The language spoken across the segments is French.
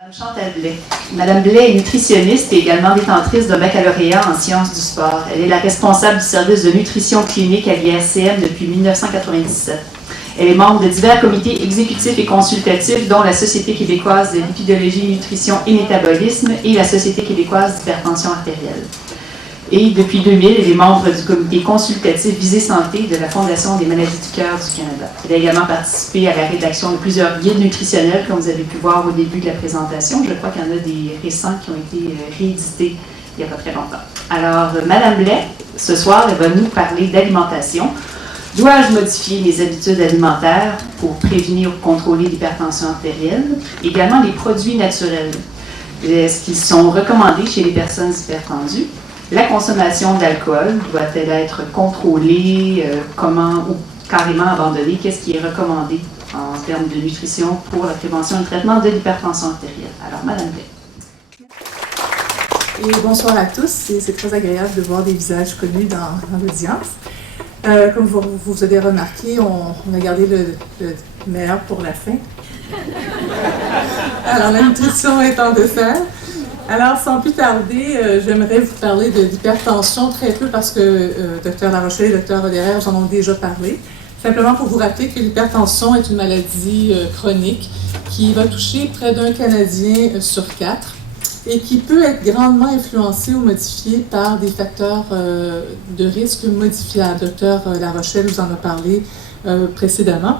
Madame Chantal Blais. Madame Blais est nutritionniste et également détentrice d'un baccalauréat en sciences du sport. Elle est la responsable du service de nutrition clinique à l'IRCM depuis 1997. Elle est membre de divers comités exécutifs et consultatifs, dont la Société québécoise de lipidologie, nutrition et métabolisme et la Société québécoise d'hypertension artérielle. Et depuis 2000, elle est membre du comité consultatif Visée Santé de la Fondation des maladies du cœur du Canada. Elle a également participé à la rédaction de plusieurs guides nutritionnels, comme vous avez pu voir au début de la présentation. Je crois qu'il y en a des récents qui ont été réédités il n'y a pas très longtemps. Alors, Madame Blais, ce soir, elle va nous parler d'alimentation. Dois-je modifier mes habitudes alimentaires pour prévenir ou contrôler l'hypertension artérielle? Également, les produits naturels. Est-ce qu'ils sont recommandés chez les personnes hypertendues? La consommation d'alcool doit-elle être contrôlée, comment ou carrément abandonnée? Qu'est-ce qui est recommandé en termes de nutrition pour la prévention et le traitement de l'hypertension artérielle? Alors, Madame Blais. Et bonsoir à tous. C'est très agréable de voir des visages connus dans l'audience. Comme vous avez remarqué, on a gardé le meilleur pour la fin. Alors, la nutrition est en dessert. Alors, sans plus tarder, j'aimerais vous parler de l'hypertension très peu parce que Dr Larochelle et Dr Roderer en ont déjà parlé. Simplement pour vous rappeler que l'hypertension est une maladie chronique qui va toucher près d'un Canadien sur 4 et qui peut être grandement influencée ou modifiée par des facteurs de risque modifiables. Dr Larochelle vous en a parlé précédemment.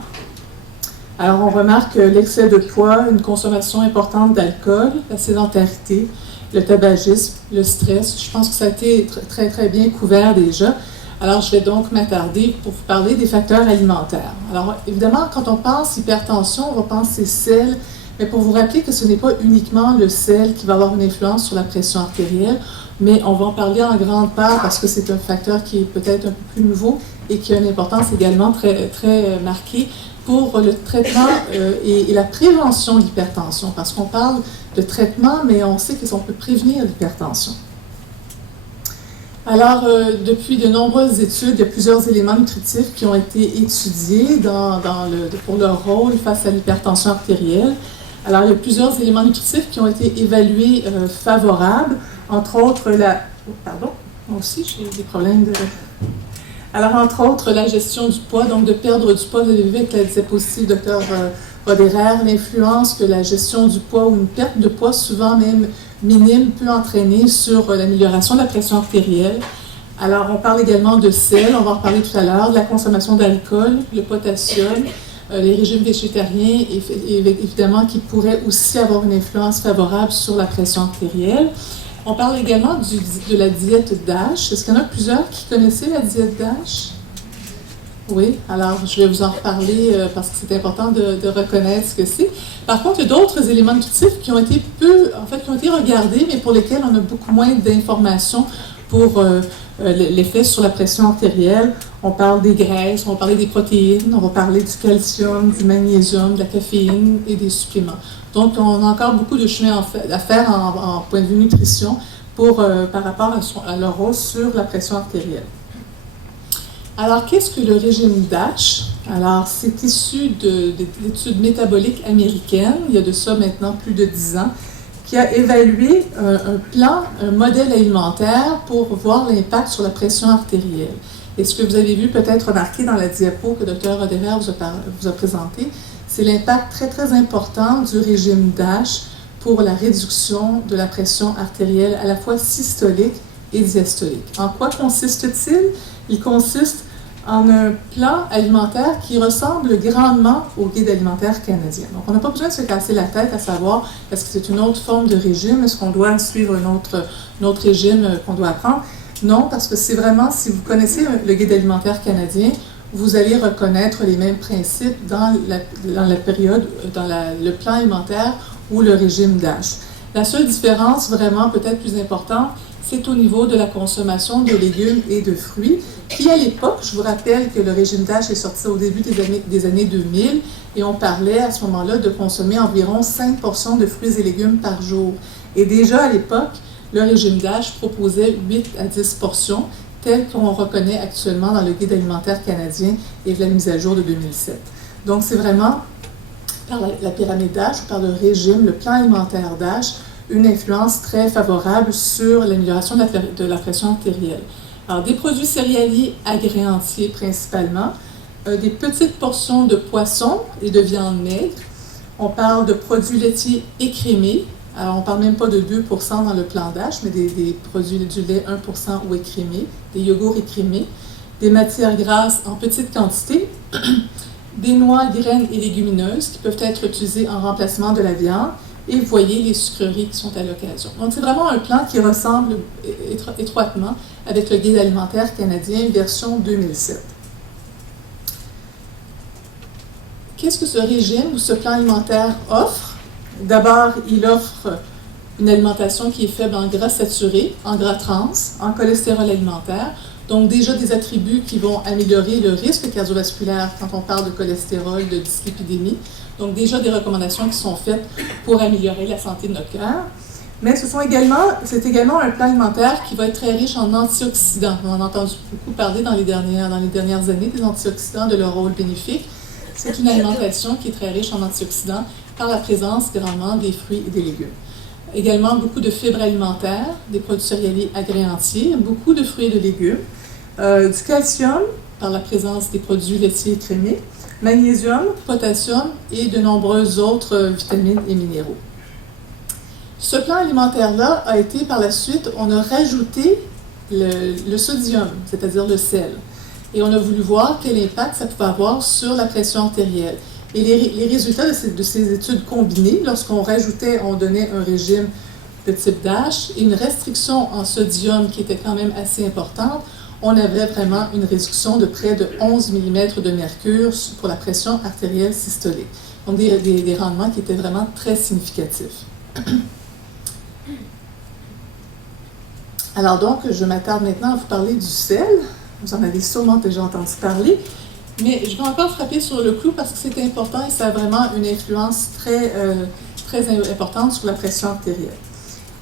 Alors, on remarque l'excès de poids, une consommation importante d'alcool, la sédentarité, le tabagisme, le stress. Je pense que ça a été très bien couvert déjà. Alors, je vais donc m'attarder pour vous parler des facteurs alimentaires. Alors, évidemment, quand on pense hypertension, on va penser sel, mais pour vous rappeler que ce n'est pas uniquement le sel qui va avoir une influence sur la pression artérielle, mais on va en parler en grande part parce que c'est un facteur qui est peut-être un peu plus nouveau et qui a une importance également très marquée pour le traitement et la prévention de l'hypertension, parce qu'on parle de traitement, mais on sait qu'on peut prévenir l'hypertension. Alors, depuis de nombreuses études, il y a plusieurs éléments nutritifs qui ont été étudiés pour leur rôle face à l'hypertension artérielle. Alors, il y a plusieurs éléments nutritifs qui ont été évalués favorables, entre autres pardon, moi aussi j'ai des problèmes de... Alors, entre autres, la gestion du poids, donc de perdre du poids, vous avez vu avec la diapositive Dr Roderer, l'influence que la gestion du poids ou une perte de poids, souvent même minime, peut entraîner sur l'amélioration de la pression artérielle. Alors, on parle également de sel, on va en reparler tout à l'heure, de la consommation d'alcool, le potassium, les régimes végétariens, évidemment, qui pourraient aussi avoir une influence favorable sur la pression artérielle. On parle également de la diète DASH. Est-ce qu'il y en a plusieurs qui connaissaient la diète DASH? Oui, alors je vais vous en reparler parce que c'est important de reconnaître ce que c'est. Par contre, il y a d'autres éléments nutritifs qui ont été regardés, mais pour lesquels on a beaucoup moins d'informations pour l'effet sur la pression artérielle. On parle des graisses, on va parler des protéines, on va parler du calcium, du magnésium, de la caféine et des suppléments. Donc, on a encore beaucoup de chemin à faire en point de vue nutrition par rapport à leur rôle sur la pression artérielle. Alors, qu'est-ce que le régime DASH? Alors, c'est issu de l'étude métabolique américaine, il y a de ça maintenant plus de 10 ans, qui a évalué un modèle alimentaire pour voir l'impact sur la pression artérielle. Et ce que vous avez vu peut-être remarqué dans la diapo que Dr Roderer vous a présenté, c'est l'impact très important du régime DASH pour la réduction de la pression artérielle à la fois systolique et diastolique. En quoi consiste-t-il? Il consiste en un plan alimentaire qui ressemble grandement au guide alimentaire canadien. Donc, on n'a pas besoin de se casser la tête à savoir est-ce que c'est une autre forme de régime, est-ce qu'on doit suivre un autre régime qu'on doit apprendre? Non, parce que c'est vraiment, si vous connaissez le guide alimentaire canadien, vous allez reconnaître les mêmes principes dans le plan alimentaire ou le régime DASH. La seule différence, vraiment peut-être plus importante, c'est au niveau de la consommation de légumes et de fruits, qui à l'époque, je vous rappelle que le régime DASH est sorti au début des années 2000, et on parlait à ce moment-là de consommer environ 5 portions de fruits et légumes par jour. Et déjà à l'époque, le régime DASH proposait 8 à 10 portions, tel qu'on reconnaît actuellement dans le guide alimentaire canadien et de la mise à jour de 2007. Donc, c'est vraiment par la pyramide d'âge ou par le régime, le plan alimentaire d'âge, une influence très favorable sur l'amélioration de la pression artérielle. Alors, des produits céréaliers agréés entiers principalement, des petites portions de poisson et de viande maigre. On parle de produits laitiers écrémés. Alors, on ne parle même pas de 2% dans le plan d'âge, mais des produits du lait 1% ou écrémés, des yogourts écrémés, des matières grasses en petite quantité, des noix, graines et légumineuses qui peuvent être utilisées en remplacement de la viande, et vous voyez les sucreries qui sont à l'occasion. Donc, c'est vraiment un plan qui ressemble étroitement avec le Guide alimentaire canadien version 2007. Qu'est-ce que ce régime ou ce plan alimentaire offre? D'abord, il offre une alimentation qui est faible en gras saturés, en gras trans, en cholestérol alimentaire. Donc, déjà des attributs qui vont améliorer le risque cardiovasculaire quand on parle de cholestérol, de dyslipidémie. Donc, déjà des recommandations qui sont faites pour améliorer la santé de notre cœur. Mais c'est également un plan alimentaire qui va être très riche en antioxydants. On en a entendu beaucoup parler dans les dernières années des antioxydants, de leur rôle bénéfique. C'est une alimentation qui est très riche en antioxydants par la présence grandement des fruits et des légumes. Également beaucoup de fibres alimentaires, des produits céréaliers agréés entiers, beaucoup de fruits et de légumes, du calcium par la présence des produits laitiers et crémés, magnésium, potassium et de nombreuses autres vitamines et minéraux. Ce plan alimentaire-là a été par la suite, on a rajouté le sodium, c'est-à-dire le sel. Et on a voulu voir quel impact ça pouvait avoir sur la pression artérielle. Et les résultats de ces études combinées, lorsqu'on rajoutait, on donnait un régime de type DASH et une restriction en sodium qui était quand même assez importante, on avait vraiment une réduction de près de 11 mm de mercure pour la pression artérielle systolique. Donc des rendements qui étaient vraiment très significatifs. Alors donc, je m'attarde maintenant à vous parler du sel. Vous en avez sûrement déjà entendu parler. Mais je vais encore frapper sur le clou parce que c'est important et ça a vraiment une influence très importante sur la pression artérielle.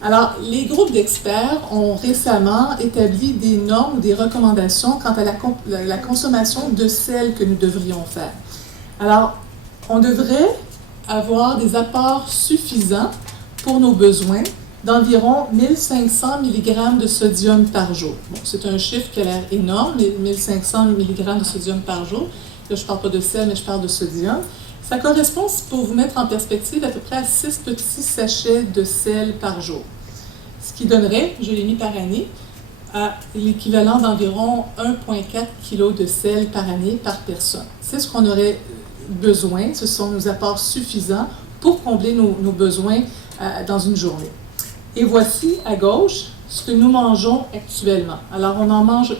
Alors, les groupes d'experts ont récemment établi des normes ou des recommandations quant à la consommation de sel que nous devrions faire. Alors, on devrait avoir des apports suffisants pour nos besoins d'environ 1500 mg de sodium par jour. Bon, c'est un chiffre qui a l'air énorme, mais 1500 mg de sodium par jour. Là, je ne parle pas de sel, mais je parle de sodium. Ça correspond, pour vous mettre en perspective, à peu près à 6 petits sachets de sel par jour. Ce qui donnerait, je l'ai mis par année, à l'équivalent d'environ 1,4 kg de sel par année par personne. C'est ce qu'on aurait besoin, ce sont nos apports suffisants pour combler nos besoins dans une journée. Et voici à gauche ce que nous mangeons actuellement. Alors, on en mange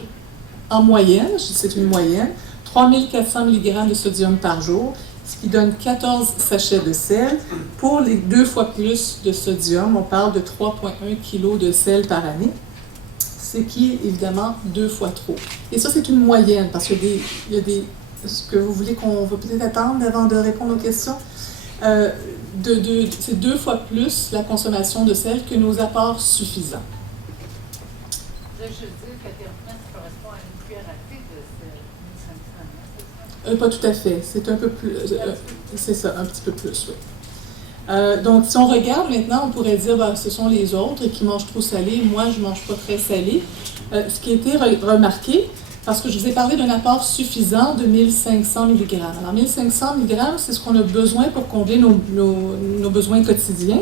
en moyenne, c'est une moyenne, 3400 mg de sodium par jour, ce qui donne 14 sachets de sel. Pour les 2 fois plus de sodium, on parle de 3,1 kg de sel par année, ce qui est évidemment 2 fois trop. Et ça, c'est une moyenne, parce qu'il y a des... Est-ce que vous voulez qu'on va peut-être attendre avant de répondre aux questions? C'est 2 fois plus la consommation de sel que nos apports suffisants. Je veux dire que théoriquement, ça correspond à une cuillère à thé de sel, 1500, c'est ça? Pas tout à fait, c'est un peu plus, c'est ça, un petit peu plus, oui. Donc, si on regarde maintenant, on pourrait dire, ce sont les autres qui mangent trop salé, moi je ne mange pas très salé. Ce qui a été remarqué, parce que je vous ai parlé d'un apport suffisant de 1500 mg. Alors, 1500 mg, c'est ce qu'on a besoin pour combler nos besoins quotidiens.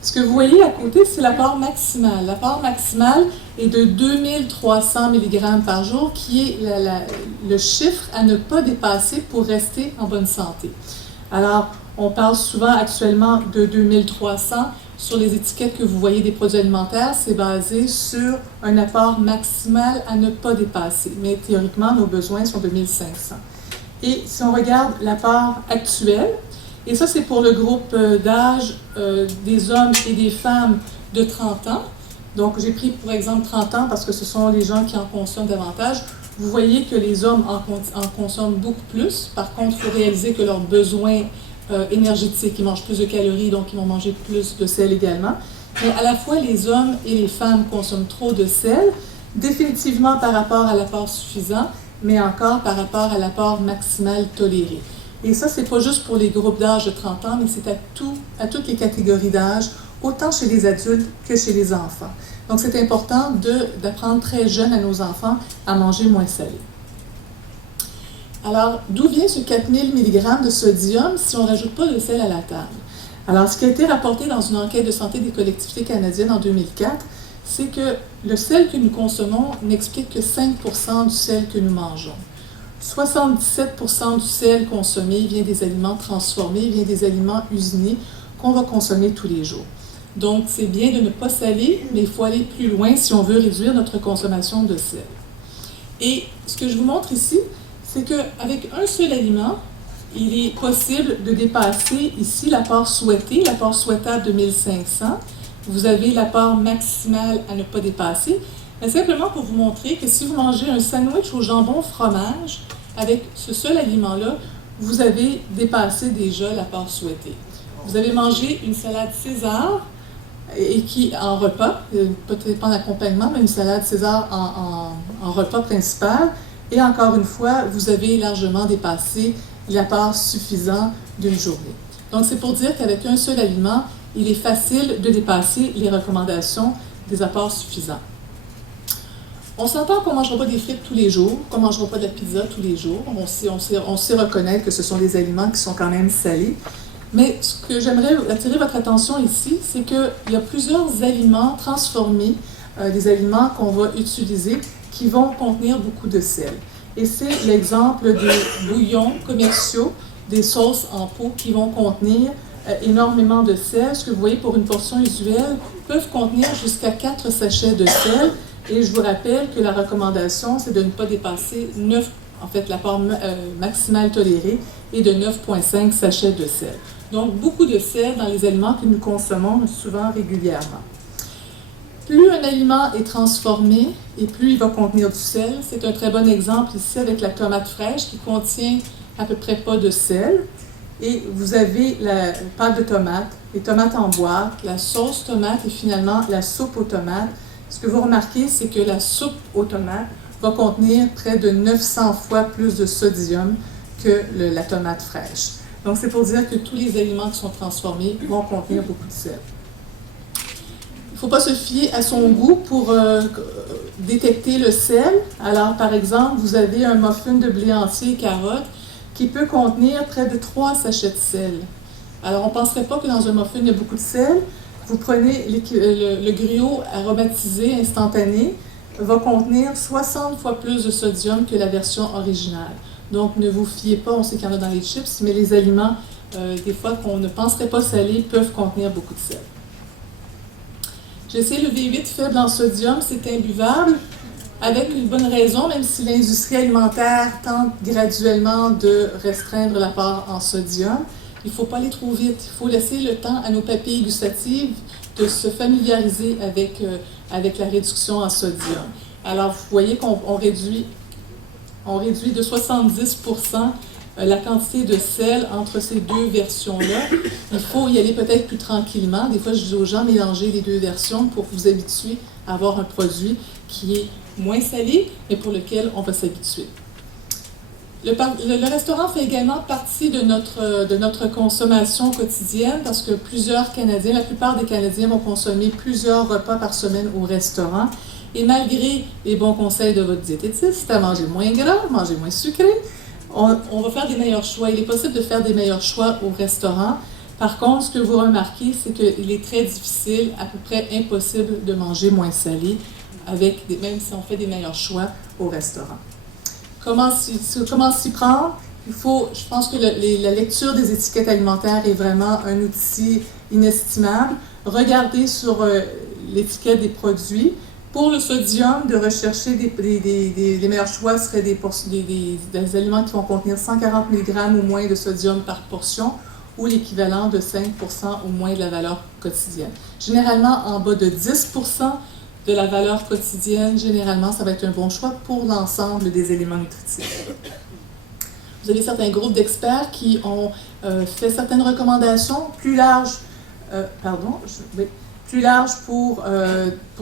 Ce que vous voyez à côté, c'est l'apport maximal. L'apport maximal est de 2300 mg par jour, qui est le chiffre à ne pas dépasser pour rester en bonne santé. Alors, on parle souvent actuellement de 2300. Sur les étiquettes que vous voyez des produits alimentaires, c'est basé sur un apport maximal à ne pas dépasser. Mais théoriquement, nos besoins sont de 1500. Et si on regarde l'apport actuel, et ça c'est pour le groupe d'âge des hommes et des femmes de 30 ans. Donc j'ai pris pour exemple 30 ans parce que ce sont les gens qui en consomment davantage. Vous voyez que les hommes en consomment beaucoup plus. Par contre, il faut réaliser que leurs besoins énergétiques, ils mangent plus de calories, donc ils vont manger plus de sel également. Mais à la fois, les hommes et les femmes consomment trop de sel, définitivement par rapport à l'apport suffisant, mais encore par rapport à l'apport maximal toléré. Et ça, c'est pas juste pour les groupes d'âge de 30 ans, mais c'est à toutes les catégories d'âge, autant chez les adultes que chez les enfants. Donc, c'est important d'apprendre très jeune à nos enfants à manger moins salé. Alors, d'où vient ce 4000 mg de sodium si on ne rajoute pas de sel à la table? Alors, ce qui a été rapporté dans une enquête de santé des collectivités canadiennes en 2004, c'est que le sel que nous consommons n'explique que 5 % du sel que nous mangeons. 77 % du sel consommé vient des aliments transformés, vient des aliments usinés qu'on va consommer tous les jours. Donc, c'est bien de ne pas saler, mais il faut aller plus loin si on veut réduire notre consommation de sel. Et ce que je vous montre ici, c'est qu'avec un seul aliment, il est possible de dépasser ici l'apport souhaité, l'apport souhaitable de 1500. Vous avez l'apport maximal à ne pas dépasser. Mais simplement pour vous montrer que si vous mangez un sandwich au jambon fromage, avec ce seul aliment-là, vous avez dépassé déjà l'apport souhaité. Vous avez mangé une salade César, et qui en repas, peut-être pas en accompagnement, mais une salade César en repas principal, et encore une fois, vous avez largement dépassé l'apport suffisant d'une journée. Donc, c'est pour dire qu'avec un seul aliment, il est facile de dépasser les recommandations des apports suffisants. On s'entend qu'on ne mangera pas des frites tous les jours, qu'on ne mangera pas de la pizza tous les jours. On sait reconnaître que ce sont des aliments qui sont quand même salés. Mais ce que j'aimerais attirer votre attention ici, c'est qu'il y a plusieurs aliments transformés, des aliments qu'on va utiliser, qui vont contenir beaucoup de sel. Et c'est l'exemple des bouillons commerciaux, des sauces en pot qui vont contenir énormément de sel. Ce que vous voyez pour une portion usuelle peuvent contenir jusqu'à 4 sachets de sel. Et je vous rappelle que la recommandation, c'est de ne pas dépasser l'apport maximal toléré est de 9,5 sachets de sel. Donc, beaucoup de sel dans les aliments que nous consommons souvent régulièrement. Plus un aliment est transformé et plus il va contenir du sel. C'est un très bon exemple ici avec la tomate fraîche qui contient à peu près pas de sel. Et vous avez la pâte de tomate, les tomates en boîte, la sauce tomate et finalement la soupe aux tomates. Ce que vous remarquez, c'est que la soupe aux tomates va contenir près de 900 fois plus de sodium que la tomate fraîche. Donc, c'est pour dire que tous les aliments qui sont transformés vont contenir beaucoup de sel. Il ne faut pas se fier à son goût pour détecter le sel. Alors, par exemple, vous avez un muffin de blé entier et carottes qui peut contenir près de 3 sachets de sel. Alors, on ne penserait pas que dans un muffin, il y a beaucoup de sel. Vous prenez le griot aromatisé instantané, va contenir 60 fois plus de sodium que la version originale. Donc, ne vous fiez pas, on sait qu'il y en a dans les chips, mais les aliments, des fois, qu'on ne penserait pas salés, peuvent contenir beaucoup de sel. Je sais, le V8 faible en sodium, c'est imbuvable, avec une bonne raison, même si l'industrie alimentaire tente graduellement de restreindre l'apport en sodium. Il ne faut pas aller trop vite. Il faut laisser le temps à nos papilles gustatives de se familiariser avec la réduction en sodium. Alors, vous voyez qu'on réduit de 70% la quantité de sel entre ces deux versions-là. Il faut y aller peut-être plus tranquillement. Des fois, je dis aux gens, mélangez les deux versions pour vous habituer à avoir un produit qui est moins salé, mais pour lequel on va s'habituer. Le restaurant fait également partie de notre consommation quotidienne parce que plusieurs Canadiens, la plupart des Canadiens vont consommer plusieurs repas par semaine au restaurant. Et malgré les bons conseils de votre diététiste, à manger moins gras, manger moins sucré, on va faire des meilleurs choix. Il est possible de faire des meilleurs choix au restaurant. Par contre, ce que vous remarquez, c'est qu'il est très difficile, à peu près impossible de manger moins salé, même si on fait des meilleurs choix au restaurant. Comment s'y prendre? Je pense que la lecture des étiquettes alimentaires est vraiment un outil inestimable. Regardez sur l'étiquette des produits. Pour le sodium, de rechercher les meilleurs choix seraient des aliments qui vont contenir 140 mg ou moins de sodium par portion ou l'équivalent de 5% ou moins de la valeur quotidienne. Généralement, en bas de 10% de la valeur quotidienne, généralement, ça va être un bon choix pour l'ensemble des éléments nutritifs. Vous avez certains groupes d'experts qui ont fait certaines recommandations plus larges, plus large pour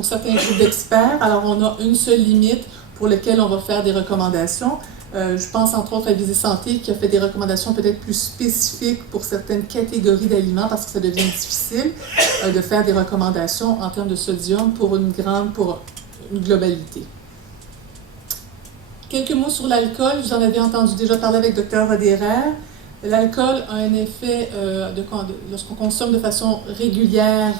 certains groupes d'experts. Alors, on a une seule limite pour laquelle on va faire des recommandations. Je pense entre autres à Visée Santé qui a fait des recommandations peut-être plus spécifiques pour certaines catégories d'aliments parce que ça devient difficile de faire des recommandations en termes de sodium pour une globalité. Quelques mots sur l'alcool. Vous en avez entendu déjà parler avec Dr. Roderer. L'alcool a un effet, lorsqu'on consomme de façon régulière,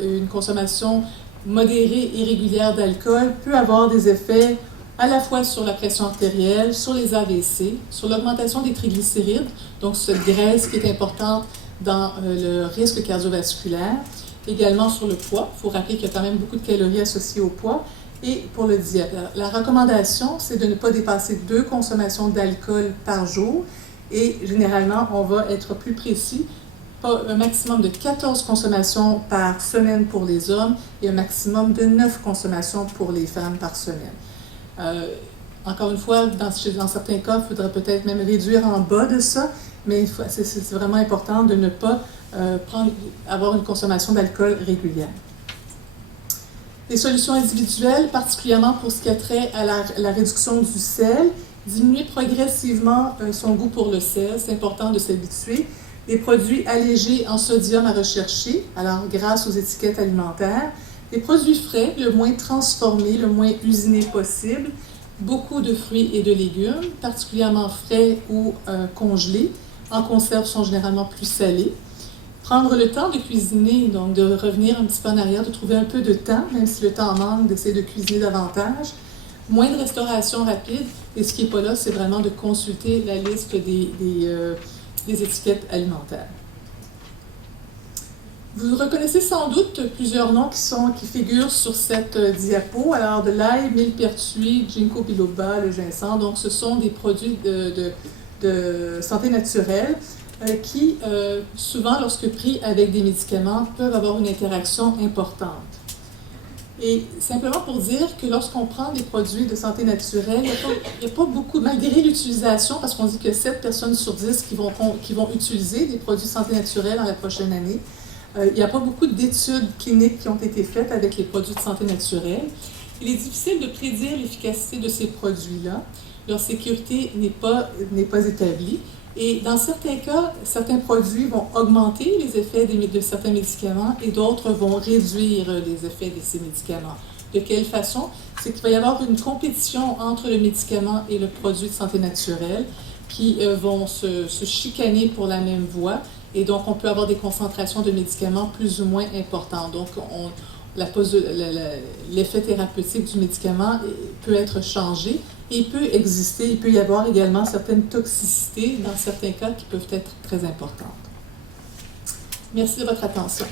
une consommation modérée et régulière d'alcool peut avoir des effets à la fois sur la pression artérielle, sur les AVC, sur l'augmentation des triglycérides, donc cette graisse qui est importante dans le risque cardiovasculaire, également sur le poids. Il faut rappeler qu'il y a quand même beaucoup de calories associées au poids. Et pour le diabète, la recommandation, c'est de ne pas dépasser 2 consommations d'alcool par jour. Et généralement, on va être plus précis, un maximum de 14 consommations par semaine pour les hommes et un maximum de 9 consommations pour les femmes par semaine. Encore une fois, dans certains cas, il faudrait peut-être même réduire en bas de ça, mais c'est vraiment important de ne pas avoir une consommation d'alcool régulière. Les solutions individuelles, particulièrement pour ce qui a trait à la réduction du sel, diminuer progressivement son goût pour le sel, c'est important de s'habituer. Les produits allégés en sodium à rechercher, alors grâce aux étiquettes alimentaires. Les produits frais, le moins transformés, le moins usinés possible. Beaucoup de fruits et de légumes, particulièrement frais ou congelés. En conserve sont généralement plus salés. Prendre le temps de cuisiner, donc de revenir un petit peu en arrière, de trouver un peu de temps, même si le temps manque, d'essayer de cuisiner davantage. Moins de restauration rapide, et ce qui n'est pas là, c'est vraiment de consulter la liste des étiquettes alimentaires. Vous reconnaissez sans doute plusieurs noms qui figurent sur cette diapo. Alors, de l'ail, millepertuis, ginkgo biloba, le ginseng, donc ce sont des produits de santé naturelle qui, souvent, lorsque pris avec des médicaments, peuvent avoir une interaction importante. Et simplement pour dire que lorsqu'on prend des produits de santé naturelle, il n'y a pas beaucoup, malgré l'utilisation, parce qu'on dit que 7 personnes sur 10 qui vont utiliser des produits de santé naturelle dans la prochaine année, il n'y a pas beaucoup d'études cliniques qui ont été faites avec les produits de santé naturelle. Il est difficile de prédire l'efficacité de ces produits-là. Leur sécurité n'est pas établie. Et dans certains cas, certains produits vont augmenter les effets de certains médicaments et d'autres vont réduire les effets de ces médicaments. De quelle façon? C'est qu'il va y avoir une compétition entre le médicament et le produit de santé naturelle qui vont se chicaner pour la même voie. Et donc, on peut avoir des concentrations de médicaments plus ou moins importantes. Donc, l'effet thérapeutique du médicament peut être changé et il peut y avoir également certaines toxicités dans certains cas qui peuvent être très importantes. Merci de votre attention.